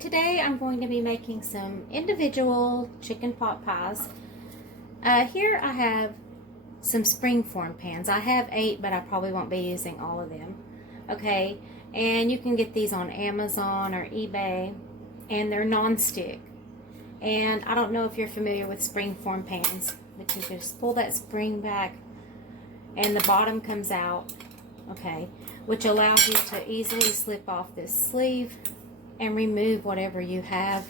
today I'm going to be making some individual chicken pot pies. Here I have some springform pans. I have 8, but I probably won't be using all of them. Okay, and you can get these on Amazon or eBay, and they're non-stick. And I don't know if you're familiar with springform pans, but you just pull that spring back and the bottom comes out, okay, which allows you to easily slip off this sleeve and remove whatever you have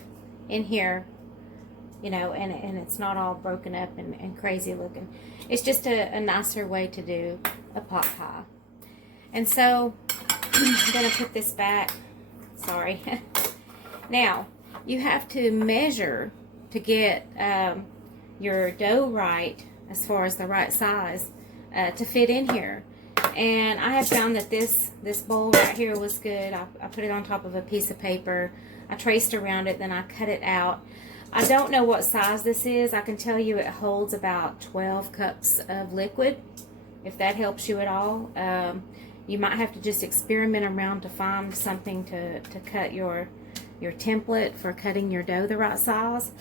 in here, you know, and it's not all broken up and crazy looking. It's just a nicer way to do a pot pie. And so I'm gonna put this back, sorry. Now, you have to measure to get your dough right, as far as the right size to fit in here. And I have found that this bowl right here was good. I put it on top of a piece of paper. I traced around it, then I cut it out. I don't know what size this is. I can tell you it holds about 12 cups of liquid, if that helps you at all. You might have to just experiment around to find something to cut your template for cutting your dough the right size.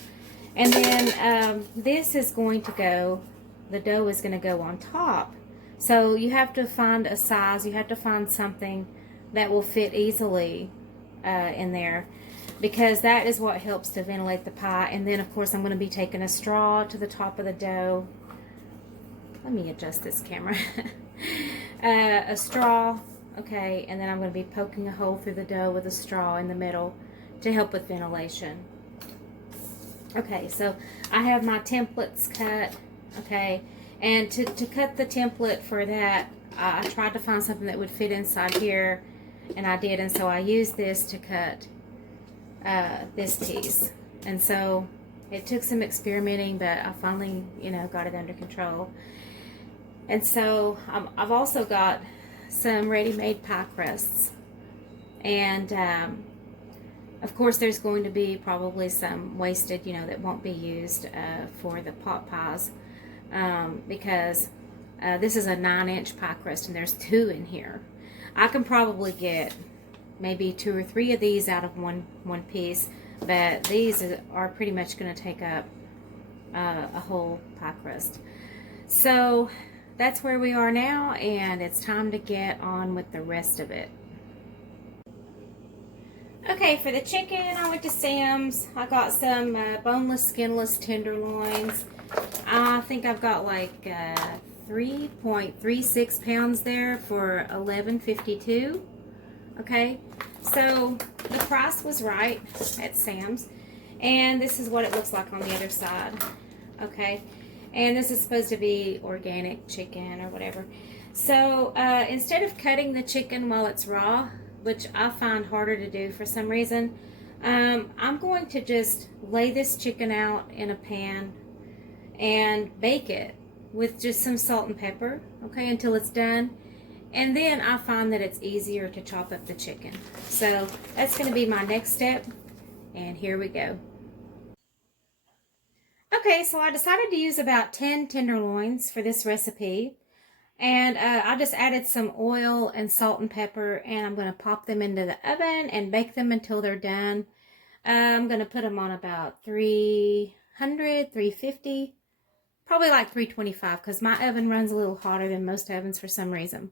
And then this is going to go, the dough is going to go on top. So you have to find a size, you have to find something that will fit easily in there, because that is what helps to ventilate the pie. And then of course I'm going to be taking a straw to the top of the dough. Let me adjust this camera. A straw, okay, and then I'm going to be poking a hole through the dough with a straw in the middle to help with ventilation. Okay, so I have my templates cut, okay. And to cut the template for that, I tried to find something that would fit inside here, and I did, and so I used this to cut this piece. And so it took some experimenting, but I finally, you know, got it under control. And so I've also got some ready-made pie crusts, and of course there's going to be probably some wasted, you know, that won't be used for the pot pies. Because this is a 9-inch pie crust and there's 2 in here. I can probably get maybe 2 or 3 of these out of one piece, but these are pretty much going to take up a whole pie crust. So that's where we are now, and it's time to get on with the rest of it. Okay, for the chicken, I went to Sam's. I got some boneless, skinless tenderloins. I think I've got like 3.36 pounds there for $11.52. Okay, so the price was right at Sam's, and this is what it looks like on the other side. Okay, and this is supposed to be organic chicken or whatever. So instead of cutting the chicken while it's raw, which I find harder to do for some reason, I'm going to just lay this chicken out in a pan and bake it with just some salt and pepper, okay, until it's done. And then I find that it's easier to chop up the chicken. So that's going to be my next step, and here we go. Okay, so I decided to use about 10 tenderloins for this recipe. And I just added some oil and salt and pepper, and I'm going to pop them into the oven and bake them until they're done. I'm going to put them on about 300, 350, probably like 325, because my oven runs a little hotter than most ovens for some reason.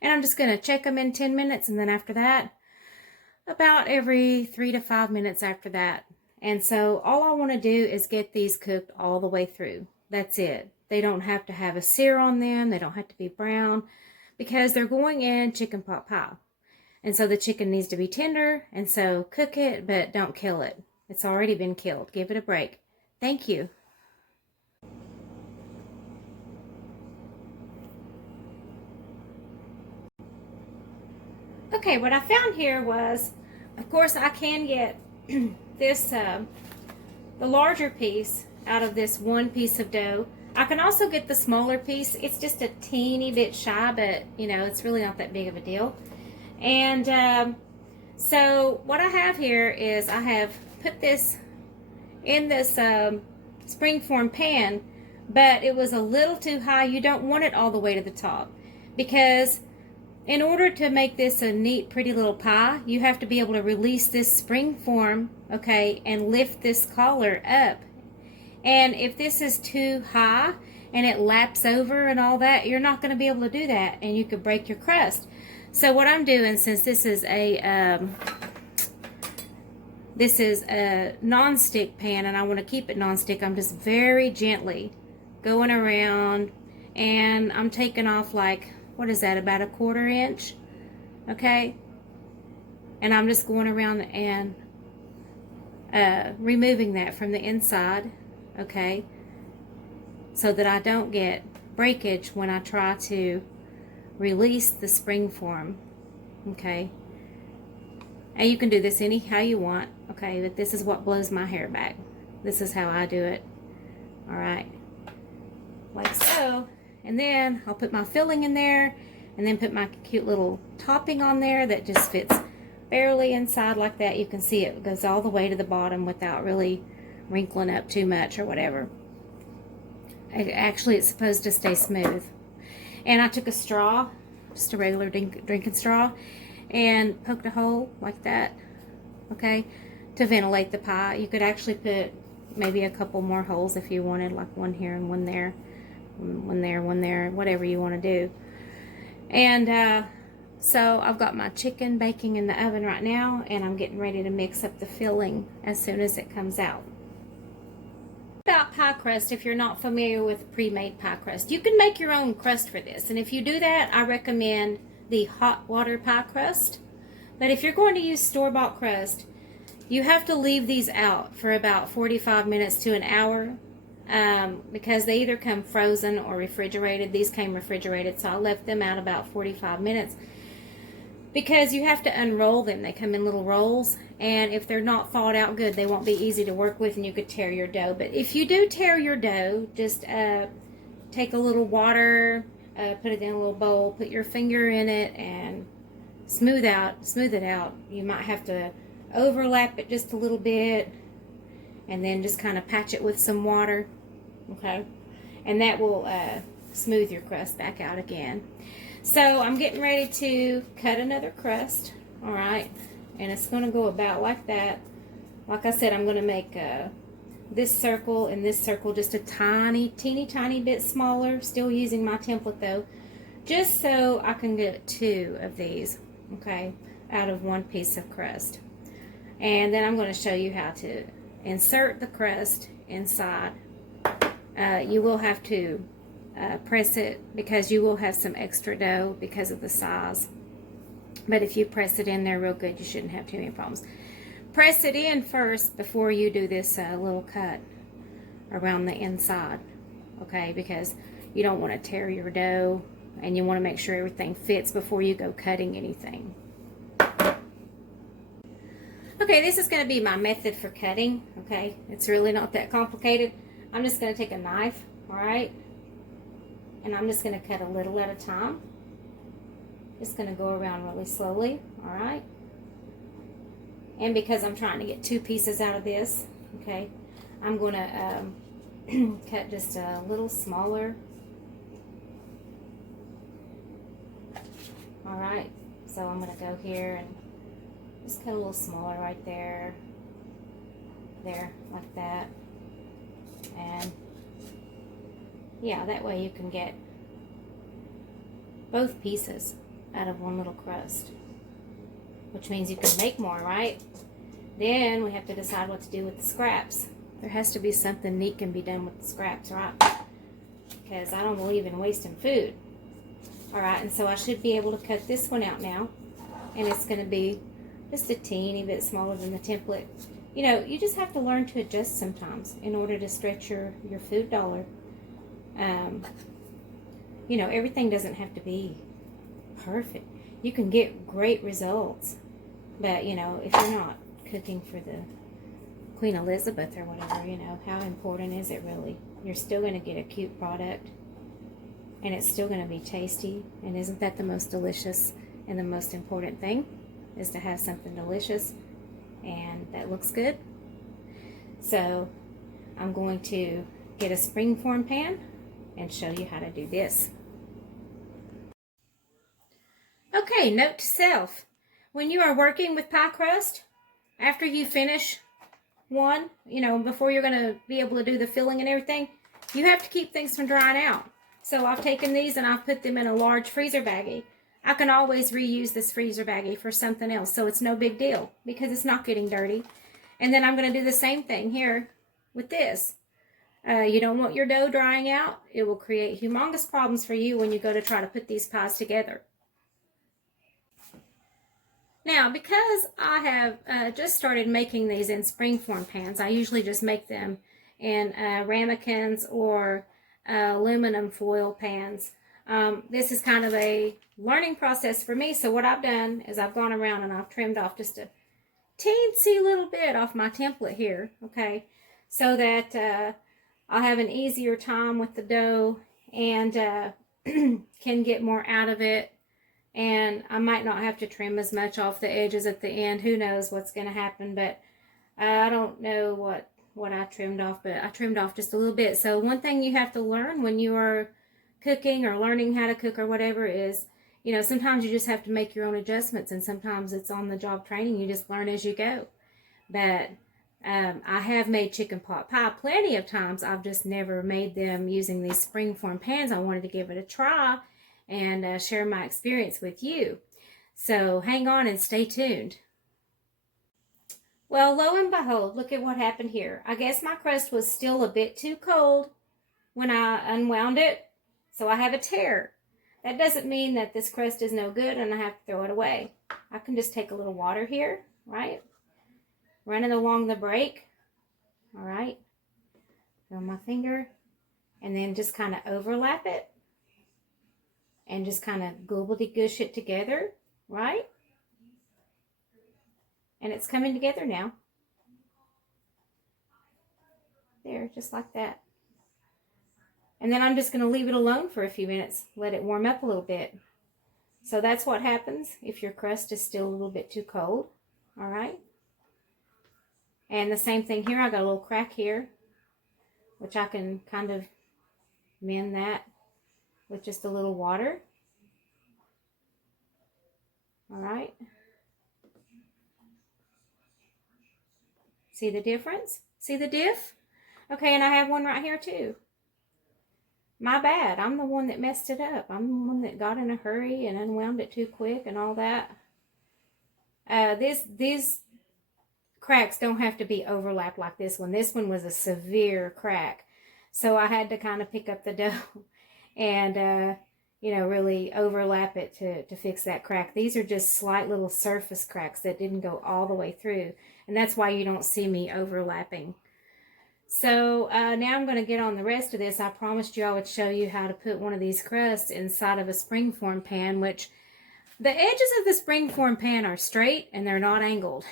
And I'm just going to check them in 10 minutes, and then after that, about every 3 to 5 minutes after that. And so all I want to do is get these cooked all the way through. That's it. They don't have to have a sear on them. They don't have to be brown, because they're going in chicken pot pie. And so the chicken needs to be tender, and so cook it, but don't kill it. It's already been killed. Give it a break. Thank you. Okay, what I found here was, of course, I can get this, the larger piece out of this one piece of dough. I can also get the smaller piece. It's just a teeny bit shy, but you know, it's really not that big of a deal. And so what I have here is I have put this in this springform pan, but it was a little too high. You don't want it all the way to the top, because in order to make this a neat, pretty little pie, you have to be able to release this spring form, okay, and lift this collar up. And if this is too high and it laps over and all that, you're not going to be able to do that, and you could break your crust. So what I'm doing, since this is a non-stick pan and I want to keep it non-stick, I'm just very gently going around, and I'm taking off like, what is that, about 1/4 inch, okay? And I'm just going around and removing that from the inside, okay? So that I don't get breakage when I try to release the spring form, okay? And you can do this any how you want, okay? But this is what blows my hair back. This is how I do it, all right? Like so. And then I'll put my filling in there, and then put my cute little topping on there that just fits barely inside like that. You can see it goes all the way to the bottom without really wrinkling up too much or whatever. Actually, it's supposed to stay smooth. And I took a straw, just a regular drinking straw, and poked a hole like that, okay, to ventilate the pie. You could actually put maybe a couple more holes if you wanted, like one here and one there. One there, whatever you want to do. And so I've got my chicken baking in the oven right now, and I'm getting ready to mix up the filling as soon as it comes out. About pie crust, if you're not familiar with pre-made pie crust, you can make your own crust for this, and if you do that, I recommend the hot water pie crust. But if you're going to use store-bought crust, you have to leave these out for about 45 minutes to an hour. Because they either come frozen or refrigerated. These came refrigerated, so I left them out about 45 minutes because you have to unroll them. They come in little rolls, and if they're not thawed out good, they won't be easy to work with, and you could tear your dough. But if you do tear your dough, just take a little water, put it in a little bowl, put your finger in it, and smooth it out. You might have to overlap it just a little bit, and then just kind of patch it with some water, okay? And that will smooth your crust back out again. So I'm getting ready to cut another crust, all right? And it's going to go about like that. Like I said, I'm going to make this circle and this circle just a teeny tiny bit smaller, still using my template though, just so I can get 2 of these, okay, out of 1 piece of crust. And then I'm going to show you how to insert the crust inside. You will have to press it because you will have some extra dough because of the size. But if you press it in there real good, you shouldn't have too many problems. Press it in first before you do this little cut around the inside, okay? Because you don't want to tear your dough, and you want to make sure everything fits before you go cutting anything. Okay, this is going to be my method for cutting, okay? It's really not that complicated. I'm just going to take a knife, all right? And I'm just going to cut a little at a time. Just going to go around really slowly, all right? And because I'm trying to get 2 pieces out of this, okay, I'm going to cut just a little smaller. All right, so I'm going to go here and just cut a little smaller right there, like that. And yeah, that way you can get both pieces out of 1 little crust, which means you can make more, right? Then we have to decide what to do with the scraps. There has to be something neat can be done with the scraps, right? Because I don't believe in wasting food. All right, and so I should be able to cut this one out now, and it's going to be just a teeny bit smaller than the template. You know, you just have to learn to adjust sometimes in order to stretch your food dollar. You know, everything doesn't have to be perfect. You can get great results, but you know, if you're not cooking for the Queen Elizabeth or whatever, you know, how important is it really? You're still going to get a cute product, and it's still going to be tasty. And isn't that the most delicious and the most important thing, is to have something delicious and that looks good? So I'm going to get a springform pan and show you how to do this. Okay, note to self. When you are working with pie crust, after you finish one, before you're going to be able to do the filling and everything, you have to keep things from drying out. So I've taken these and I've put them in a large freezer baggie. I can always reuse this freezer baggie for something else, so it's no big deal because it's not getting dirty. And then I'm going to do the same thing here with this. You don't want your dough drying out. It will create humongous problems for you when you go to try to put these pies together. Now, because I have just started making these in springform pans, I usually just make them in ramekins or aluminum foil pans. This is kind of a learning process for me, so what I've done is I've gone around and I've trimmed off just a teensy little bit off my template here, okay, so that I'll have an easier time with the dough and can get more out of it. And I might not have to trim as much off the edges at the end. Who knows what's going to happen, but I don't know what I trimmed off, but I trimmed off just a little bit. So one thing you have to learn when you are cooking or learning how to cook or whatever is, sometimes you just have to make your own adjustments, and sometimes it's on the job training. You just learn as you go. But I have made chicken pot pie plenty of times. I've just never made them using these springform pans. I wanted to give it a try and share my experience with you. So hang on and stay tuned. Well, lo and behold, look at what happened here. I guess my crust was still a bit too cold when I unwound it, so I have a tear. That doesn't mean that this crust is no good and I have to throw it away. I can just take a little water here, right? Run it along the break, all right? Throw my finger and then just kind of overlap it. And just kind of gobbledygook it together, right? And it's coming together now. There, just like that. And then I'm just going to leave it alone for a few minutes, let it warm up a little bit. So that's what happens if your crust is still a little bit too cold, all right? And the same thing here, I got a little crack here, which I can kind of mend that with just a little water. All right. See the difference? See the diff? Okay, and I have one right here too. My bad. I'm the one that messed it up. I'm the one that got in a hurry and unwound it too quick and all that. These cracks don't have to be overlapped like this one. This one was a severe crack. So I had to kind of pick up the dough and, really overlap it to fix that crack. These are just slight little surface cracks that didn't go all the way through. And that's why you don't see me overlapping. So now I'm going to get on the rest of this. I promised you I would show you how to put one of these crusts inside of a springform pan, which the edges of the springform pan are straight and they're not angled.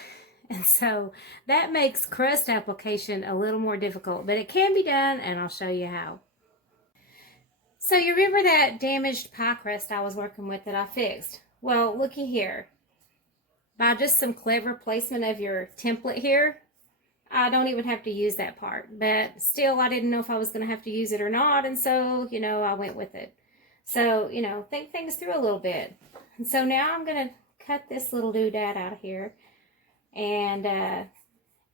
And so that makes crust application a little more difficult, but it can be done, and I'll show you how. So you remember that damaged pie crust I was working with that I fixed? Well, looky here. By just some clever placement of your template here, I don't even have to use that part. But still, I didn't know if I was going to have to use it or not, and so, I went with it. So, think things through a little bit. And so now I'm going to cut this little doodad out of here. And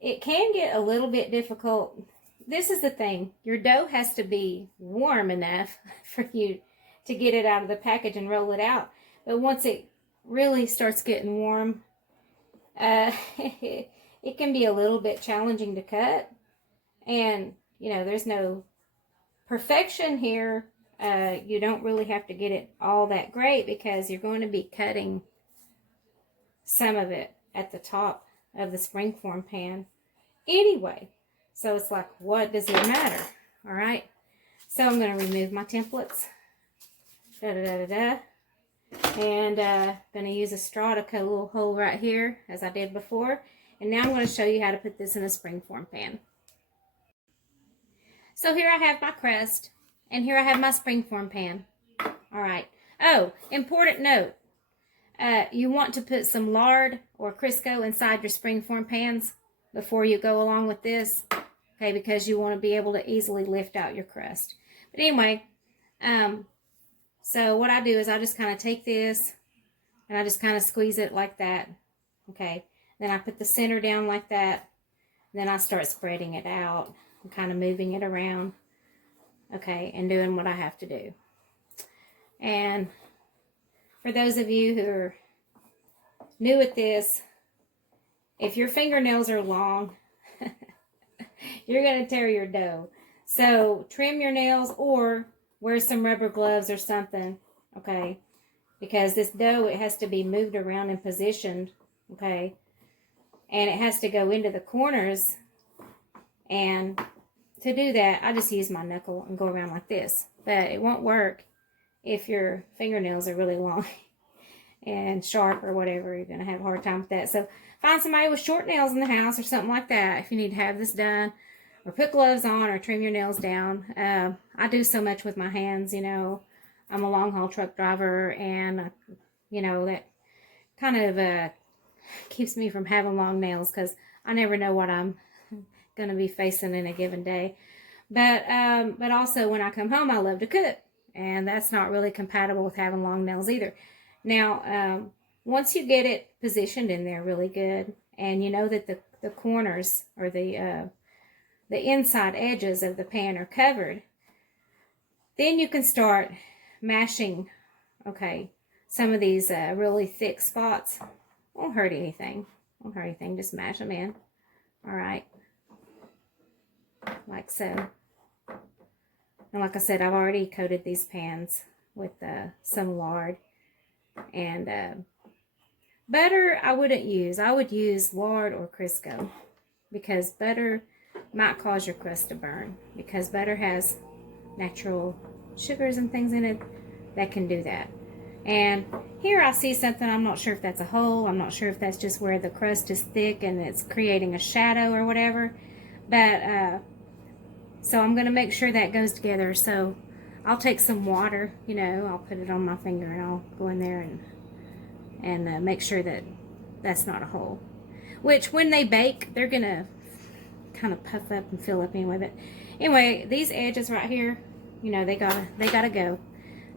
it can get a little bit difficult. This is the thing. Your dough has to be warm enough for you to get it out of the package and roll it out. But once it really starts getting warm, it can be a little bit challenging to cut. And, there's no perfection here. You don't really have to get it all that great because you're going to be cutting some of it at the top of the springform pan anyway. So it's like, what does it matter? All right. So I'm going to remove my templates. And going to use a straw to cut a little hole right here as I did before. And now I'm going to show you how to put this in a springform pan. So here I have my crust and here I have my springform pan. All right. Oh, important note. You want to put some lard or Crisco inside your springform pans before you go along with this, okay, because you want to be able to easily lift out your crust. But anyway, so what I do is I just kind of take this, and I just kind of squeeze it like that. Okay, then I put the center down like that. Then I start spreading it out and kind of moving it around. Okay, and doing what I have to do. And for those of you who are new at this, if your fingernails are long, you're going to tear your dough. So trim your nails or wear some rubber gloves or something, okay? Because this dough, it has to be moved around and positioned, okay? And it has to go into the corners. And to do that, I just use my knuckle and go around like this. But it won't work if your fingernails are really long and sharp or whatever. You're going to have a hard time with that. So find somebody with short nails in the house or something like that if you need to have this done. Or put gloves on or trim your nails down. I do so much with my hands, you know. I'm a long haul truck driver, and, you know, that kind of keeps me from having long nails because I never know what I'm going to be facing in a given day. But also when I come home, I love to cook, and that's not really compatible with having long nails either. Now, once you get it positioned in there really good, and you know that the corners or the inside edges of the pan are covered, then you can start mashing, okay, some of these really thick spots. Won't hurt anything. Won't hurt anything. Just mash them in. All right. Like so. And like I said, I've already coated these pans with some lard. And butter I wouldn't use. I would use lard or Crisco, because butter might cause your crust to burn, because butter has natural sugars and things in it that can do that. And here I see something. I'm not sure if that's a hole. I'm not sure if that's just where the crust is thick and it's creating a shadow or whatever. But so I'm going to make sure that goes together. So I'll take some water, you know, I'll put it on my finger and I'll go in there and make sure that that's not a hole. Which when they bake, they're going to kind of puff up and fill up anyway. But anyway, these edges right here, you know, they gotta go.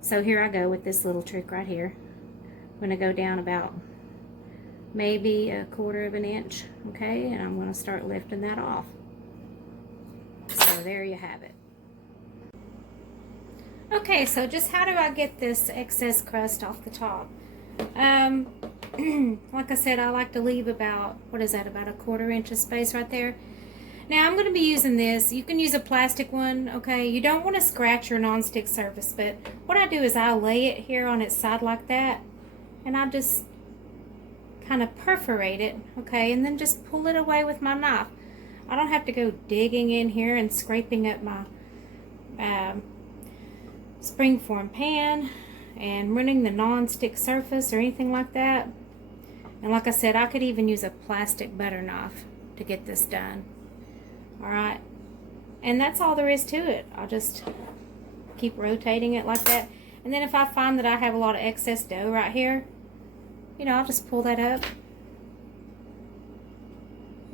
So here I go with this little trick right here. I'm going to go down about maybe 1/4 of an inch, okay, and I'm going to start lifting that off. So there you have it. Okay, so just how do I get this excess crust off the top? Like I said, I like to leave about, what is that, about 1/4 inch of space right there. Now I'm going to be using this. You can use a plastic one, okay? You don't want to scratch your nonstick surface, but what I do is I lay it here on its side like that, and I just kind of perforate it, okay? And then just pull it away with my knife. I don't have to go digging in here and scraping up my springform pan and running the non-stick surface or anything like that. And like I said, I could even use a plastic butter knife to get this done. Alright, and that's all there is to it. I'll just keep rotating it like that. And then if I find that I have a lot of excess dough right here, you know, I'll just pull that up.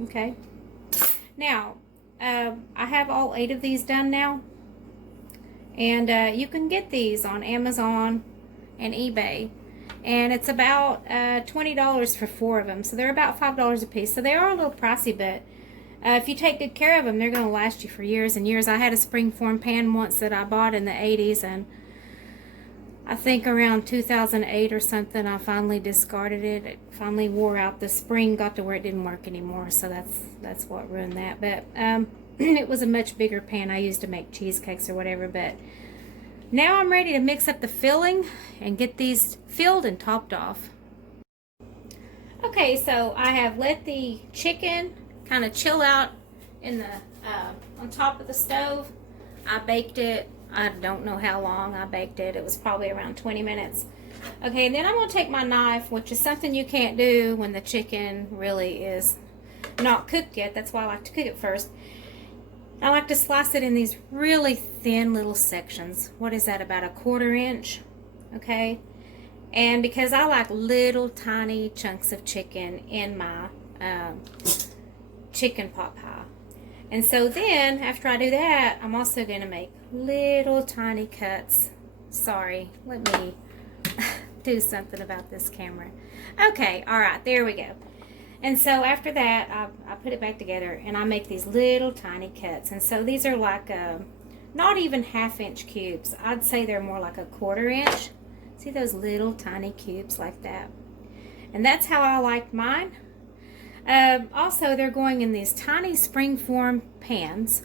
Okay. Now, I have all 8 of these done now. And you can get these on Amazon and eBay. And it's about $20 for 4 of them. So they're about $5 a piece. So they are a little pricey, but if you take good care of them, they're going to last you for years and years. I had a springform pan once that I bought in the 80s, and I think around 2008 or something, I finally discarded it. It finally wore out. The spring got to where it didn't work anymore, so that's what ruined that. But it was a much bigger pan I used to make cheesecakes or whatever. But now I'm ready to mix up the filling and get these filled and topped off. Okay, so I have let the chicken kind of chill out in the on top of the stove. I baked it. I don't know how long I baked it. It was probably around 20 minutes. Okay, and then I'm going to take my knife, which is something you can't do when the chicken really is not cooked yet. That's why I like to cook it first. I like to slice it in these really thin little sections. What is that, about 1/4 inch? Okay, and because I like little tiny chunks of chicken in my chicken pot pie. And so then after I do that, I'm also going to make little tiny cuts. Sorry, let me do something about this camera. Okay, all right, there we go. And so after that, I put it back together, and I make these little tiny cuts. And so these are like not even 1/2-inch cubes. I'd say they're more like 1/4 inch. See those little tiny cubes like that? And that's how I like mine. Also, they're going in these tiny springform pans.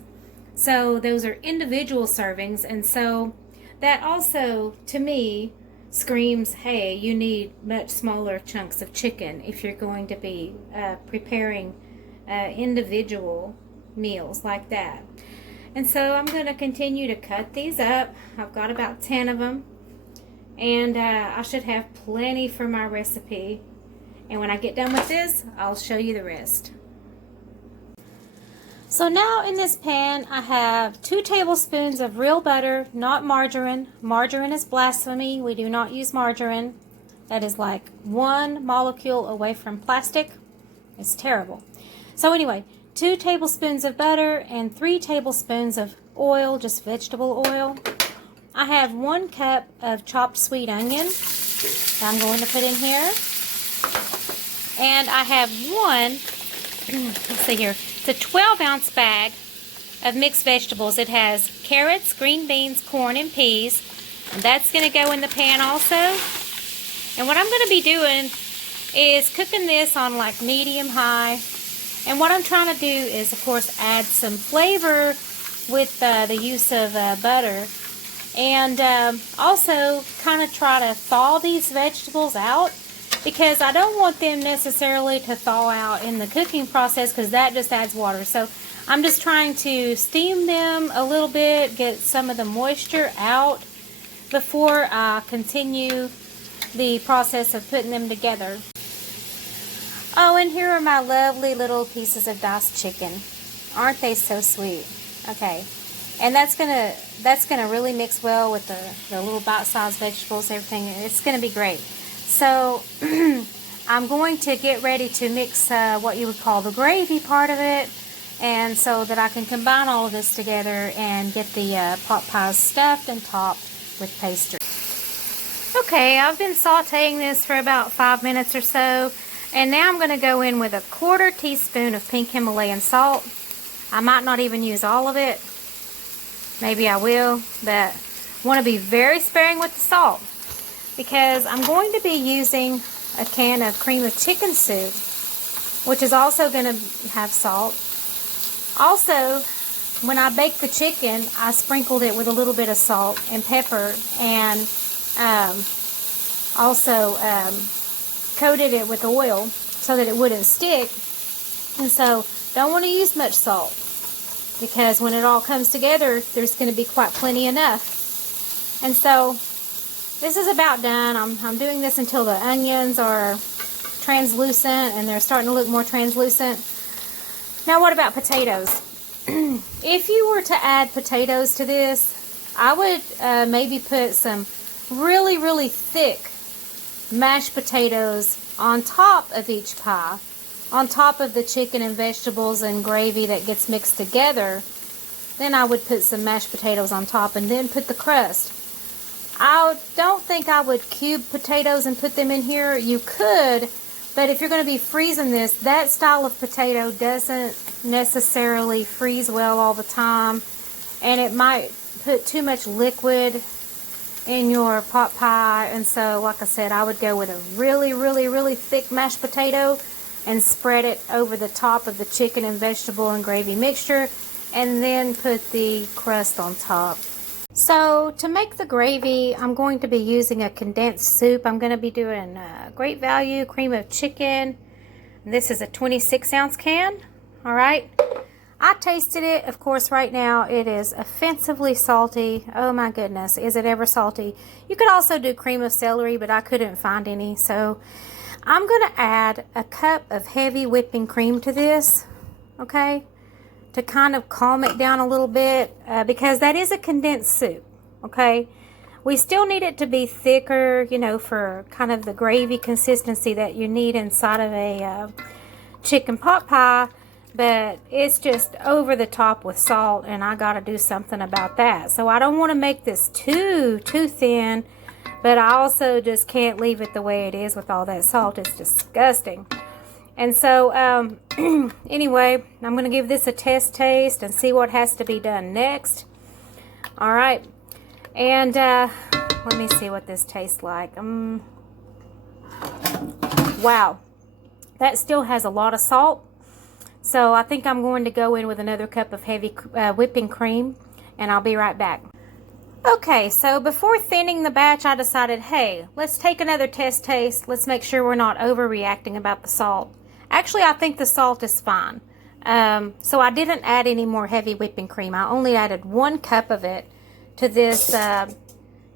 So those are individual servings, and so that also, to me, screams, hey, you need much smaller chunks of chicken if you're going to be preparing individual meals like that. And so I'm going to continue to cut these up. I've got about 10 of them, and I should have plenty for my recipe. And when I get done with this, I'll show you the rest. So now in this pan, I have 2 tablespoons of real butter, not margarine. Margarine is blasphemy. We do not use margarine. That is like 1 molecule away from plastic. It's terrible. So anyway, 2 tablespoons of butter and 3 tablespoons of oil, just vegetable oil. I have 1 cup of chopped sweet onion that I'm going to put in here. And I have let's see here, it's a 12-ounce bag of mixed vegetables. It has carrots, green beans, corn, and peas. And that's going to go in the pan also. And what I'm going to be doing is cooking this on like medium-high. And what I'm trying to do is, of course, add some flavor with the use of butter. And also kind of try to thaw these vegetables out, because I don't want them necessarily to thaw out in the cooking process, because that just adds water. So I'm just trying to steam them a little bit, get some of the moisture out before I continue the process of putting them together. Oh, and here are my lovely little pieces of diced chicken. Aren't they so sweet? Okay, and that's gonna really mix well with the little bite-sized vegetables, everything. It's gonna be great. So I'm going to get ready to mix what you would call the gravy part of it, and so that I can combine all of this together and get the pot pies stuffed and topped with pastry. Okay, I've been sauteing this for about 5 minutes or so, and now I'm going to go in with 1/4 teaspoon of pink Himalayan salt. I might not even use all of it. Maybe I will, but I want to be very sparing with the salt, because I'm going to be using a can of cream of chicken soup, which is also going to have salt. Also, when I baked the chicken, I sprinkled it with a little bit of salt and pepper, and also coated it with oil so that it wouldn't stick. And so, don't want to use much salt, because when it all comes together, there's going to be quite plenty enough. And so, this is about done. I'm doing this until the onions are translucent, and they're starting to look more translucent. Now, what about potatoes? If you were to add potatoes to this, I would maybe put some really, really thick mashed potatoes on top of each pie, on top of the chicken and vegetables and gravy that gets mixed together. Then I would put some mashed potatoes on top, and then put the crust. I don't think I would cube potatoes and put them in here. You could, but if you're going to be freezing this, that style of potato doesn't necessarily freeze well all the time, and it might put too much liquid in your pot pie. And so, like I said, I would go with a really, really, really thick mashed potato and spread it over the top of the chicken and vegetable and gravy mixture, and then put the crust on top. So to make the gravy, I'm going to be using a condensed soup. I'm going to be doing Great Value cream of chicken. This is a 26-ounce can. All right. I tasted it. Of course, right now it is offensively salty. Oh my goodness, is it ever salty? You could also do cream of celery, but I couldn't find any. So I'm going to add a cup of heavy whipping cream to this. Okay. To kind of calm it down a little bit, because that is a condensed soup, okay? We still need it to be thicker, you know, for kind of the gravy consistency that you need inside of a chicken pot pie, but it's just over the top with salt, and I got to do something about that. So I don't want to make this too thin, but I also just can't leave it the way it is with all that salt. It's disgusting. And so, anyway, I'm going to give this a test taste and see what has to be done next. All right. And let me see what this tastes like. Wow. That still has a lot of salt. So I think I'm going to go in with another cup of heavy whipping cream, and I'll be right back. Okay, so before thinning the batch, I decided, hey, let's take another test taste. Let's make sure we're not overreacting about the salt. Actually, I think the salt is fine. So I didn't add any more heavy whipping cream. I only added 1 cup of it to this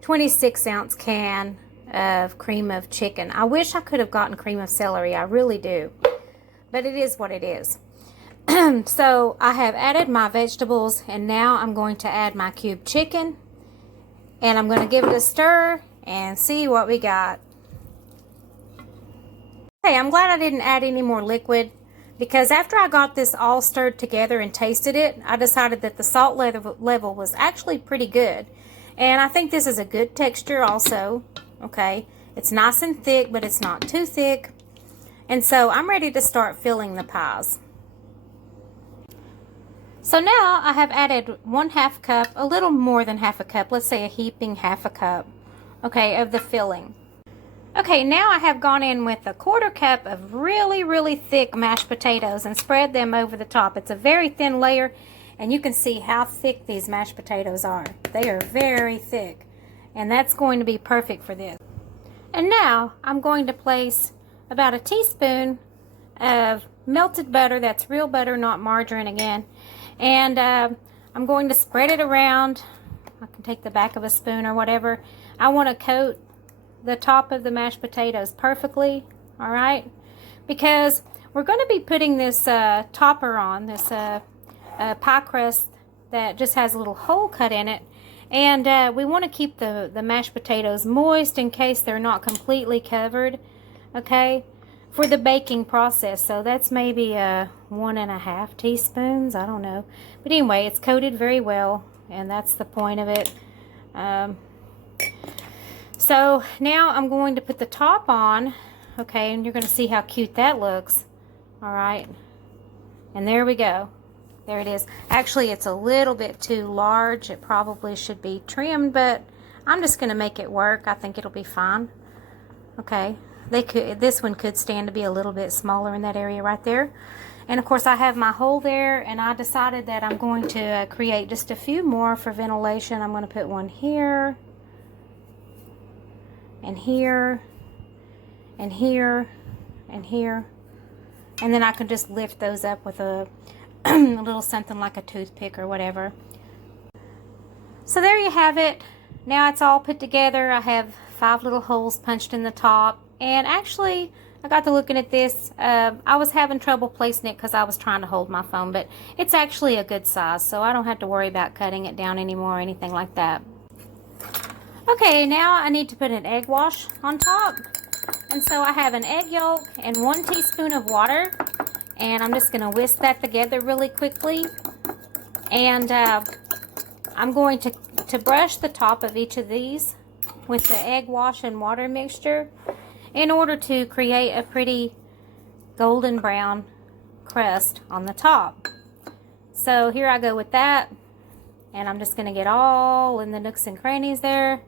26-ounce can of cream of chicken. I wish I could have gotten cream of celery. I really do. But it is what it is. So I have added my vegetables, and now I'm going to add my cubed chicken. And I'm going to give it a stir and see what we got. Hey, I'm glad I didn't add any more liquid, because after I got this all stirred together and tasted it, I decided that the salt level was actually pretty good. And I think this is a good texture also. Okay, it's nice and thick, but it's not too thick. And so I'm ready to start filling the pies. So now I have added 1/2 cup, a little more than 1/2 cup, let's say a heaping 1/2 cup, okay, of the filling. Okay, now I have gone in with a 1/4 cup of really, really thick mashed potatoes and spread them over the top. It's a very thin layer, and you can see how thick these mashed potatoes are. They are very thick, and that's going to be perfect for this. And now I'm going to place about a teaspoon of melted butter. That's real butter, not margarine again. And I'm going to spread it around. I can take the back of a spoon or whatever. I want to coat the top of the mashed potatoes perfectly, all right? Because we're going to be putting this topper on, this pie crust that just has a little hole cut in it. And we want to keep the mashed potatoes moist in case they're not completely covered, okay, for the baking process. So that's maybe 1½ teaspoons, I don't know. But anyway, it's coated very well, and that's the point of it. So now I'm going to put the top on, okay, and you're going to see how cute that looks. All right, and there we go. There it is. Actually, it's a little bit too large. It probably should be trimmed, but I'm just going to make it work. I think it'll be fine. Okay, this one could stand to be a little bit smaller in that area right there. And of course, I have my hole there, and I decided that I'm going to create just a few more for ventilation. I'm going to put one here, and here, and here, and here. And then I can just lift those up with a little something like a toothpick or whatever. So there you have it. Now it's all put together. I have 5 little holes punched in the top. And actually, I got to looking at this. I was having trouble placing it because I was trying to hold my phone, but it's actually a good size, so I don't have to worry about cutting it down anymore or anything like that. Okay, now I need to put an egg wash on top. And so I have an egg yolk and 1 teaspoon of water. And I'm just going to whisk that together really quickly. And I'm going to brush the top of each of these with the egg wash and water mixture in order to create a pretty golden brown crust on the top. So here I go with that. And I'm just going to get all in the nooks and crannies there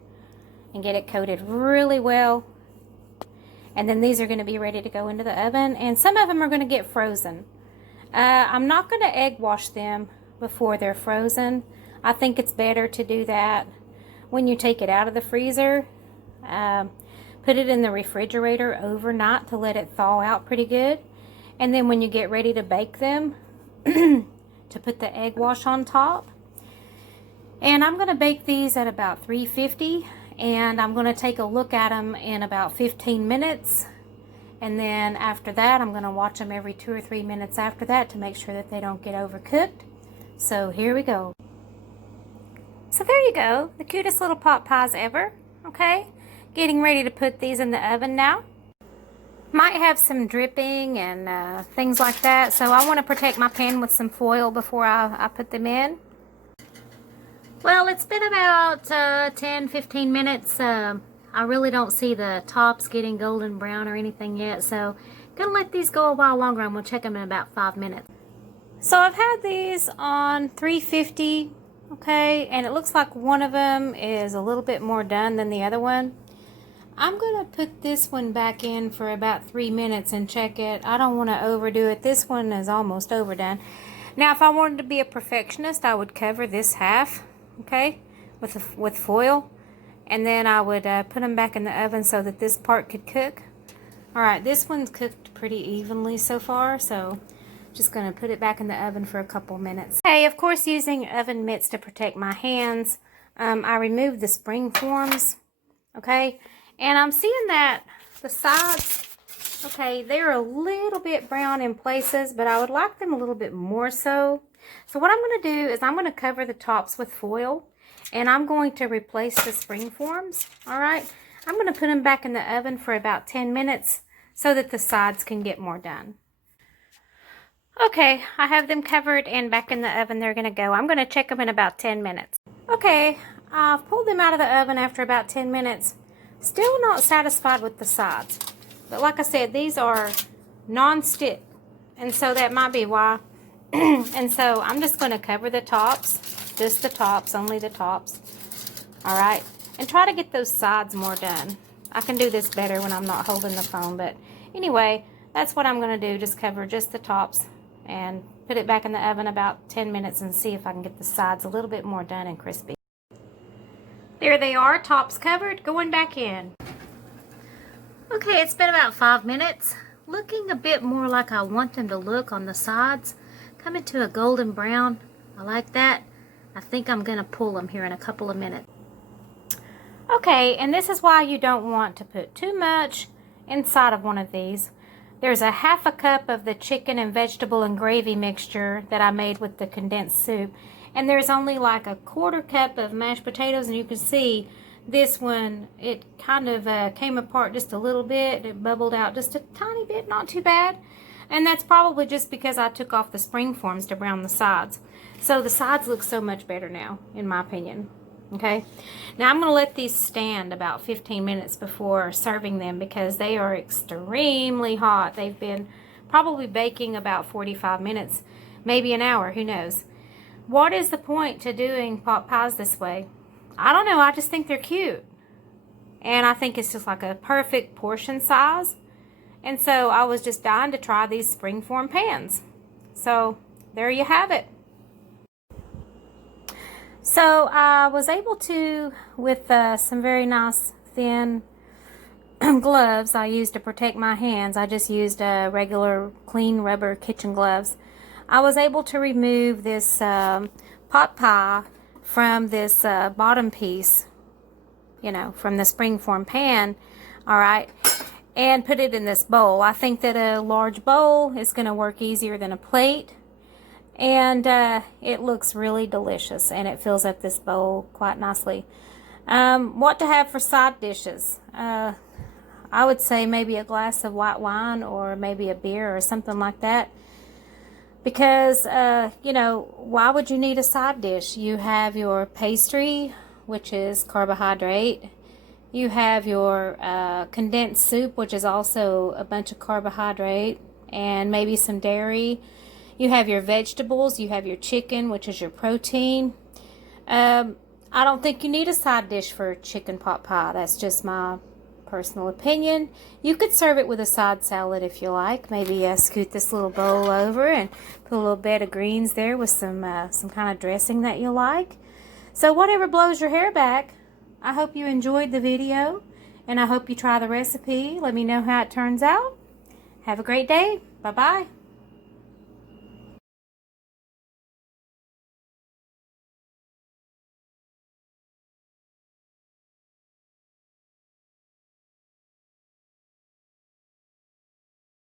and get it coated really well. And then these are going to be ready to go into the oven. And some of them are going to get frozen. I'm not going to egg wash them before they're frozen. I think it's better to do that when you take it out of the freezer. Put it in the refrigerator overnight to let it thaw out pretty good. And then when you get ready to bake them, to put the egg wash on top. And I'm going to bake these at about 350. And I'm going to take a look at them in about 15 minutes. And then after that, I'm going to watch them every 2 or 3 minutes after that to make sure that they don't get overcooked. So here we go. So there you go. The cutest little pot pies ever. Okay. Getting ready to put these in the oven now. Might have some dripping and things like that. So I want to protect my pan with some foil before I put them in. Well, it's been about 10-15 minutes. I really don't see the tops getting golden brown or anything yet, so gonna let these go a while longer. I'm gonna check them in about 5 minutes. So I've had these on 350, okay, and it looks like one of them is a little bit more done than the other one. I'm gonna put this one back in for about 3 minutes and check it. I don't want to overdo it. This one is almost overdone. Now, if I wanted to be a perfectionist, I would cover this half, okay, with foil. And then I would put them back in the oven so that this part could cook. Alright, this one's cooked pretty evenly so far, so just going to put it back in the oven for a couple minutes. Okay, of course, using oven mitts to protect my hands, I removed the spring forms, okay, and I'm seeing that the sides, okay, they're a little bit brown in places, but I would like them a little bit more so. So what I'm going to do is I'm going to cover the tops with foil. And I'm going to replace the spring forms, all right? I'm going to put them back in the oven for about 10 minutes so that the sides can get more done. Okay, I have them covered and back in the oven. They're going to go. I'm going to check them in about 10 minutes. Okay, I've pulled them out of the oven after about 10 minutes. Still not satisfied with the sides. But like I said, these are non-stick, and so that might be why. And so I'm just going to cover the tops. Just the tops, only the tops. Alright, and try to get those sides more done. I can do this better when I'm not holding the phone, but anyway, that's what I'm going to do. Just cover just the tops and put it back in the oven about 10 minutes and see if I can get the sides a little bit more done and crispy. There they are, tops covered, going back in. Okay, it's been about 5 minutes. Looking a bit more like I want them to look on the sides. Coming to a golden brown. I like that. I think I'm going to pull them here in a couple of minutes. Okay, and this is why you don't want to put too much inside of one of these. There's a half a cup of the chicken and vegetable and gravy mixture that I made with the condensed soup. And there's only like a 1/4 cup of mashed potatoes, and you can see this one, it kind of came apart just a little bit. It bubbled out just a tiny bit, not too bad. And that's probably just because I took off the spring forms to brown the sides. So the sides look so much better now, in my opinion. Okay, now I'm going to let these stand about 15 minutes before serving them because they are extremely hot. They've been probably baking about 45 minutes, maybe an hour, who knows. What is the point to doing pot pies this way? I don't know, I just think they're cute. And I think it's just like a perfect portion size. And so I was just dying to try these springform pans. So there you have it. So I was able to, with some very nice thin gloves I used to protect my hands. I just used regular clean rubber kitchen gloves. I was able to remove this pot pie from this bottom piece, you know, from the springform pan, all right, and put it in this bowl. I think that a large bowl is going to work easier than a plate. And it looks really delicious, and it fills up this bowl quite nicely. What to have for side dishes? I would say maybe a glass of white wine or maybe a beer or something like that. Because, you know, why would you need a side dish? You have your pastry, which is carbohydrate. You have your condensed soup, which is also a bunch of carbohydrate and maybe some dairy. You have your vegetables, you have your chicken, which is your protein. I don't think you need a side dish for chicken pot pie. That's just my personal opinion. You could serve it with a side salad if you like. Maybe scoot this little bowl over and put a little bed of greens there with some kind of dressing that you like. So whatever blows your hair back, I hope you enjoyed the video, and I hope you try the recipe. Let me know how it turns out. Have a great day. Bye-bye.